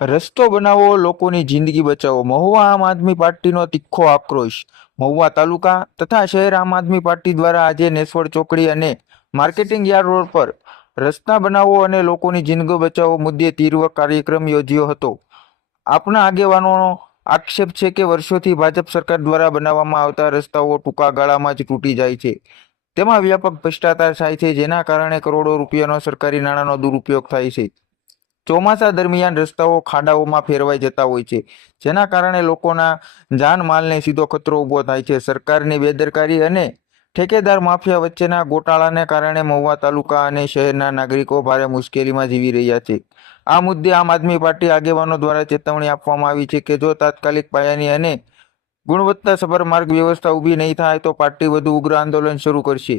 રસ્તો બનાવો, લોકોની જિંદગી બચાવો. મહુવા આમ આદમી પાર્ટીનો તીખો આક્રોશ. મહુવા તાલુકા તથા શહેર આમ આદમી પાર્ટી દ્વારા આજે નેસવડ ચોકડી અને માર્કેટિંગ યાર્ડ રોડ પર રસ્તા બનાવો અને લોકોની જિંદગી બચાવો મુદ્દે તીવ્ર કાર્યક્રમ યોજ્યો હતો. આપના આગેવાનોનો આક્ષેપ છે કે વર્ષોથી ભાજપ સરકાર દ્વારા બનાવવામાં આવતા રસ્તાઓ ટૂંકા ગાળામાં જ તૂટી જાય છે. તેમાં વ્યાપક ભ્રષ્ટાચાર થાય છે, જેના કારણે કરોડો રૂપિયાનો સરકારી નાણાંનો દુરુપયોગ થાય છે. ચોમાસા દરમિયાન રસ્તાઓ ખાડાઓમાં ફેરવાઈ જતા હોય છે. જેના કારણે લોકોના જાનમાલને સીધો ખતરો ઊભો થાય છે. સરકારની બેદરકારી અને ઠેકેદાર માફિયા વચ્ચેના ગોટાળાને કારણે મહુવા તાલુકા અને શહેરના નાગરિકો ભારે મુશ્કેલીમાં જીવી રહ્યા છે. આ મુદ્દે આમ આદમી પાર્ટી આગેવાનો દ્વારા ચેતવણી આપવામાં આવી છે કે જો તાત્કાલિક પાયાની અને ગુણવત્તાસભર માર્ગ વ્યવસ્થા ઊભી નહીં થાય તો પાર્ટી વધુ ઉગ્ર આંદોલન શરૂ કરશે.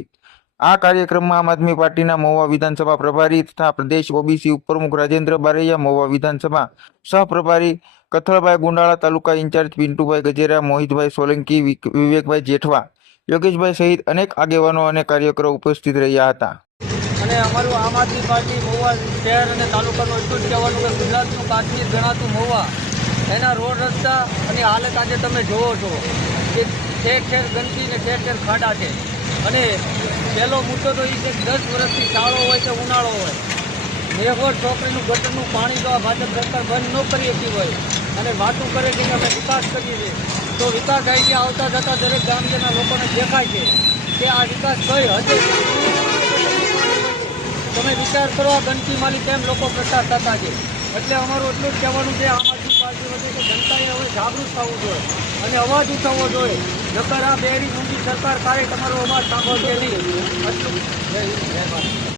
આ કાર્યક્રમમાં આમ આદમી પાર્ટીના મહુવા વિધાનસભા પ્રભારી તથા પ્રદેશ ઓબીસી ઉપપ્રમુખ રાજેન્દ્ર બારૈયા, મહુવા વિધાનસભા સહપ્રભારી કથળભાઈ ગુંડાળા, તાલુકા ઇન્ચાર્જ પિન્ટુભાઈ ગજેરા મોહિતભાઈ સોલંકી વિવેકભાઈ જેઠવા, યોગેશભાઈ સહિત અનેક આગેવાનો અને કાર્યકરો ઉપસ્થિત રહ્યા હતા. અને અમારું આમ આદમી પાર્ટી મહુવા શહેર અને તાલુકાનું એટલું જ કહેવાનું કે ગુજરાતનું કાશ્મીર ગણાતું મહુવા, એના રોડ રસ્તા અને હાલત આજે તમે જોવો છો. કે ઠેર ઠેર ગંદકી ને ઠેર ઠેર ખાડા છે. અને પહેલો મુદ્દો તો એ છે કે દસ વર્ષથી શાળો હોય કે ઉનાળો હોય. મેઘોર ચોકડીનું ગટરનું પાણી જો આ ભાજપ સરકાર બંધ ન કરી શકી હોય. અને વાતું કરે કે અમે વિકાસ કરીએ છીએ. તો વિકાસ આઈડિયા આવતા જતાં દરેક ગામજના લોકોને દેખાય છે કે આ વિકાસ કઈ હદે તમે વિચાર કરો આ ગંદકીમાંની તેમ લોકો પ્રચાર થતા છે? એટલે અમારું એટલું જ કહેવાનું છે, આમ આદમી પાર્ટી વચ્ચે કે જનતાએ હવે જાગૃત થવું જોઈએ. અને અવાજ ઉઠાવવો જોઈએ. નકર આ બેરી સરકાર કાંઈ તમારો અમાર સાંભળશે નહીં.